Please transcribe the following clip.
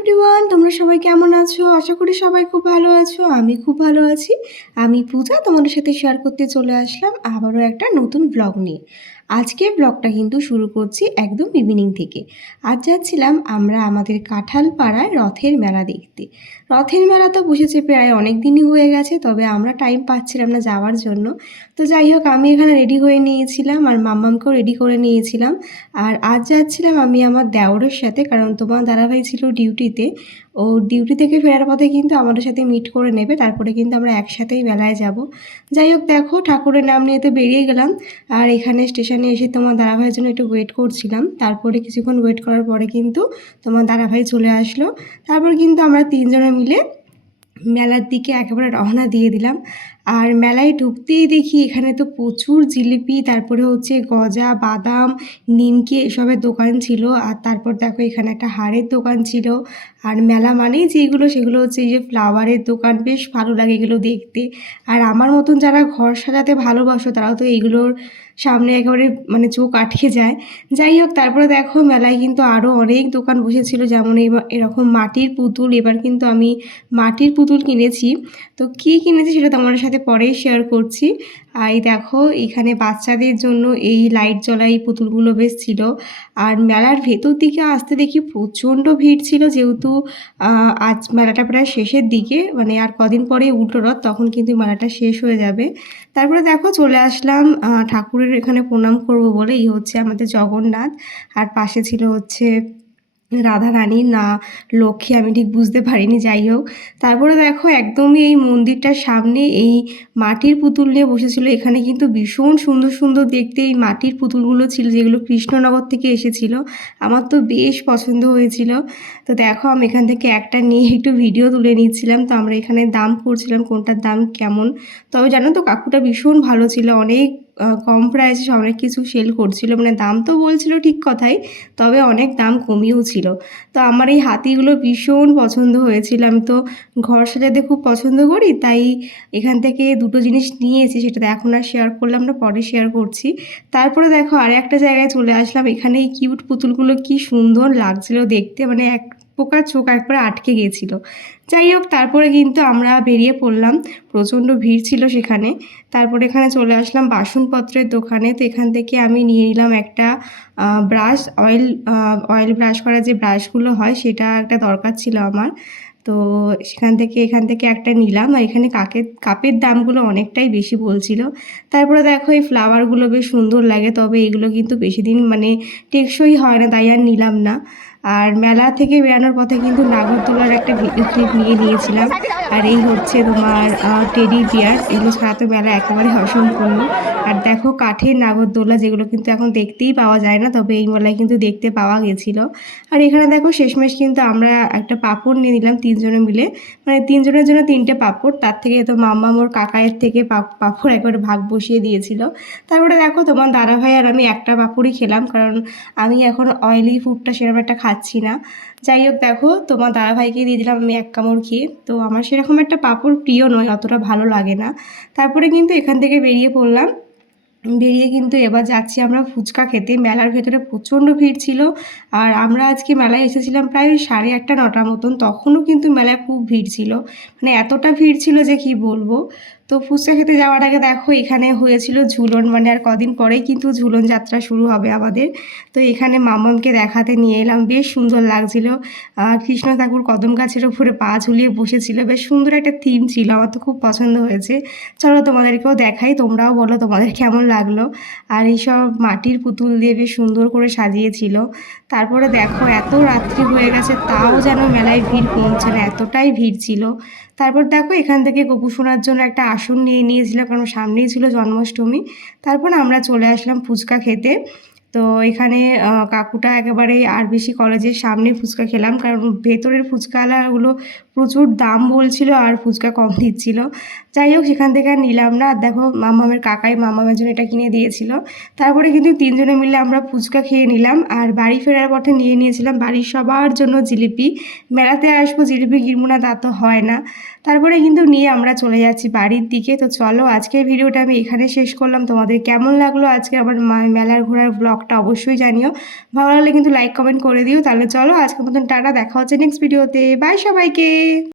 Everyone, তোমরা সবাই কেমন আছো? আশা করি সবাই খুব ভালো আছো। আমি খুব ভালো আছি। আমি পূজা তোমাদের সাথে শেয়ার করতে চলে আসলাম আবারও একটা নতুন ব্লগ নিয়ে। আজকের ব্লগটা কিন্তু শুরু করছি একদম ইভিনিং থেকে। আজ যাচ্ছিলাম আমরা আমাদের কাঁঠালপাড়ায় রথের মেলা দেখতে। রথের মেলা তো বসেছে প্রায় অনেক দিনই হয়ে গেছে, তবে আমরা টাইম পাচ্ছিলাম না যাওয়ার জন্য। তো যাই হোক, আমি এখানে রেডি হয়ে নিয়েছিলাম আর মাম্মামকেও রেডি করে নিয়েছিলাম। আর আজ যাচ্ছিলাম আমি আমার দেওরের সাথে, কারণ তোমার দাদাভাই ছিল ডিউটিতে। ও ডিউটি থেকে ফেরার পথে কিন্তু আমাদের সাথে মিট করে নেবে, তারপরে কিন্তু আমরা একসাথেই মেলায় যাব। যাই হোক, দেখো ঠাকুরের নাম নিয়ে তো বেরিয়ে গেলাম। আর এখানে স্টেশনে এসে তোমার দাদাভাইয়ের জন্য একটু ওয়েট করছিলাম। তারপরে কিছুক্ষণ ওয়েট করার পরে কিন্তু তোমার দাদাভাই চলে আসলো। তারপর কিন্তু আমরা তিনজনে মিলে মেলার দিকে একেবারে রওনা দিয়ে দিলাম। আর মেলায় ঢুকতেই দেখি এখানে তো প্রচুর জিলিপি, তারপরে হচ্ছে গজা, বাদাম, নিমকি এসবের দোকান ছিল। আর তারপর দেখো এখানে একটা হাড়ের দোকান ছিল। আর মেলা মানেই যেগুলো সেগুলো হচ্ছে এই যে ফ্লাওয়ারের দোকান, বেশ ভালো লাগে এগুলো দেখতে। আর আমার মতন যারা ঘর সাজাতে ভালোবাসো তারাও তো এইগুলোর সামনে একেবারে মানে চোখ আটকে যায়। যাই হোক, তারপরে দেখো মেলায় কিন্তু আরও অনেক দোকান বসেছিল, যেমন এরকম মাটির পুতুল। এবার কিন্তু আমি মাটির পুতুল কিনেছি। তো কী কিনেছি সেটা তোমাদের সাথে পরেই শেয়ার করছি। আর এই দেখো এখানে বাচ্চাদের জন্য এই লাইট জ্বলা এই পুতুলগুলো বেশ ছিল। আর মেলার ভেতর দিকে আসতে দেখি প্রচণ্ড ভিড় ছিল, যেহেতু আজ মেলাটা প্রায় শেষের দিকে, মানে আর কদিন পরে উল্টো রথ, তখন কিন্তু মেলাটা শেষ হয়ে যাবে। তারপরে দেখো চলে আসলাম ঠাকুরের এখানে প্রণাম করব বলে। এই হচ্ছে আমাদের জগন্নাথ, আর পাশে ছিল হচ্ছে রাধারানী না লক্ষ্মী, আমি ঠিক বুঝতে পারিনি। যাই হোক, তারপরে দেখো একদমই এই মন্দিরটার সামনে এই মাটির পুতুল নিয়ে বসেছিল। এখানে কিন্তু ভীষণ সুন্দর সুন্দর দেখতে এই মাটির পুতুলগুলো ছিল, যেগুলো কৃষ্ণনগর থেকে এসেছিল। আমার তো বেশ পছন্দ হয়েছিল। তো দেখো আমি এখান থেকে একটা নিয়ে একটু ভিডিও তুলে নিচ্ছিলাম। তো আমরা এখানে দাম করছিলাম কোনটার দাম কেমন। তবে জানো তো কাকুটা ভীষণ ভালো ছিল, অনেক কম প্রাইসে অনেক কিছু সেল করছিল। মানে দাম তো বলছিল ঠিক কথাই, তবে অনেক দাম কমিয়েও ছিল। তো আমার এই হাতিগুলো ভীষণ পছন্দ হয়েছিল। আমি তো ঘর সাজাতে খুব পছন্দ করি, তাই এখান থেকে দুটো জিনিস নিয়েছি, সেটা এখন আর শেয়ার করলাম না, পরে শেয়ার করছি। তারপরে দেখো আর একটা জায়গায় চলে আসলাম। এখানে এই কিউট পুতুলগুলো কি সুন্দর লাগছিল দেখতে, মানে এক প্রকার চোখ একবারে আটকে গিয়েছিল। যাই হোক, তারপরে কিন্তু আমরা বেরিয়ে পড়লাম। প্রচণ্ড ভিড় ছিল সেখানে। তারপরে এখানে চলে আসলাম বাসনপত্রের দোকানে। তো এখান থেকে আমি নিয়ে নিলাম একটা ব্রাশ, অয়েল ব্রাশ করার যে ব্রাশগুলো হয় সেটা একটা দরকার ছিল আমার। তো এখান থেকে একটা নিলাম। আর এখানে কাপের দামগুলো অনেকটাই বেশি বলছিল। তারপরে দেখো এই ফ্লাওয়ারগুলো বেশ সুন্দর লাগে, তবে এগুলো কিন্তু বেশি দিন মানে টেকসই হয় না, তাই আর নিলাম না। আর মেলা থেকে বেরানোর পথে কিন্তু নাগরদোলার একটা ভিডিও ক্লিপ নিয়ে নিয়েছিলাম। আর এই হচ্ছে তোমার টেডি বিয়ার, এগুলো ছাড়া তো মেলা একেবারে অসম্পূর্ণ। আর দেখো কাঠের নাগরদোলা, যেগুলো কিন্তু এখন দেখতেই পাওয়া যায় না, তবে এই মেলায় কিন্তু দেখতে পাওয়া গেছিলো। আর এখানে দেখো শেষমেশ কিন্তু আমরা একটা পাঁপড় নিয়ে নিলাম তিনজনে মিলে, মানে তিনজনের জন্য তিনটে পাঁপড়। তার থেকে তো মাম্মা মোর কাকায়ের থেকে পাঁপড় একবারে ভাগ বসিয়ে দিয়েছিল। তারপরে দেখো তোমার দাদাভাই আর আমি একটা পাঁপড়ই খেলাম, কারণ আমি এখন অয়েলি ফুডটা সেরকম একটা খাচ্ছি না। যাই হোক, দেখো তোমার দাদাভাইকে দিয়ে দিলাম আমি এক কামড় খেয়ে। তো আমার সেরকম একটা পাঁপড় প্রিয় নয়, অতটা ভালো লাগে না। তারপরে কিন্তু এখান থেকে বেরিয়ে পড়লাম। বেরিয়ে কিন্তু এবার যাচ্ছি আমরা ফুচকা খেতে। মেলার ভেতরে প্রচণ্ড ভিড় ছিল। আর আমরা আজকে মেলায় এসেছিলাম প্রায় 8:30 9টার মতন, তখনও কিন্তু মেলায় খুব ভিড় ছিল। মানে এতটা ভিড় ছিল যে কি বলবো। তো ফুচকা খেতে যাওয়ার আগে দেখো এখানে হয়েছিল ঝুলন, মানে আর কদিন পরেই কিন্তু ঝুলন যাত্রা শুরু হবে আমাদের। তো এখানে মামামকে দেখাতে নিয়ে এলাম, বেশ সুন্দর লাগছিল। কৃষ্ণ ঠাকুর কদম গাছের ওপরে পা ঝুলিয়ে বসেছিল, বেশ সুন্দর একটা থিম ছিল, আমার তো খুব পছন্দ হয়েছে। চলো তোমাদেরকেও দেখাই, তোমরাও বলো তোমাদের কেমন লাগলো। আর এইসব মাটির পুতুল দিয়ে বেশ সুন্দর করে সাজিয়েছিল। তারপরে দেখো এত রাত্রি হয়ে গেছে তাও যেন মেলায় ভিড় কমছে না, এতটাই ভিড় ছিল। তারপর দেখো এখান থেকে গোপু সোনার জন্য একটা আসন নিয়ে নিয়েছিলাম, কারণ সামনেই ছিল জন্মাষ্টমী। তারপর আমরা চলে আসলাম ফুচকা খেতে। তো এখানে কাকুটা একেবারে আরবিসি কলেজের সামনে ফুচকা খেলাম, কারণ ভেতরের ফুচকাওয়ালাগুলো প্রচুর দাম বলছিল আর ফুচকা কম দিচ্ছিল। যাই হোক সেখান থেকে আর নিলাম না। আর দেখো মামামের কাকাই মামামের জন্য এটা কিনে দিয়েছিল। তারপরে কিন্তু তিনজনে মিলে আমরা ফুচকা খেয়ে নিলাম। আর বাড়ি ফেরার পথে নিয়ে নিয়েছিলাম বাড়ির সবার জন্য জিলিপি। মেলাতে আসবো জিলিপি কিনবো না তা তো হয় না। তারপরে কিন্তু নিয়ে আমরা চলে যাচ্ছি বাড়ির দিকে। তো চলো আজকের ভিডিওটা আমি এখানে শেষ করলাম। তোমাদের কেমন লাগলো আজকে আমার মেলার ঘোরার ব্লগটা অবশ্যই জানিও। ভালো লাগলে কিন্তু লাইক কমেন্ট করে দিও। তাহলে চলো আজকের মতন টাটা, দেখা হচ্ছে নেক্সট ভিডিওতে। বাই সবাইকে।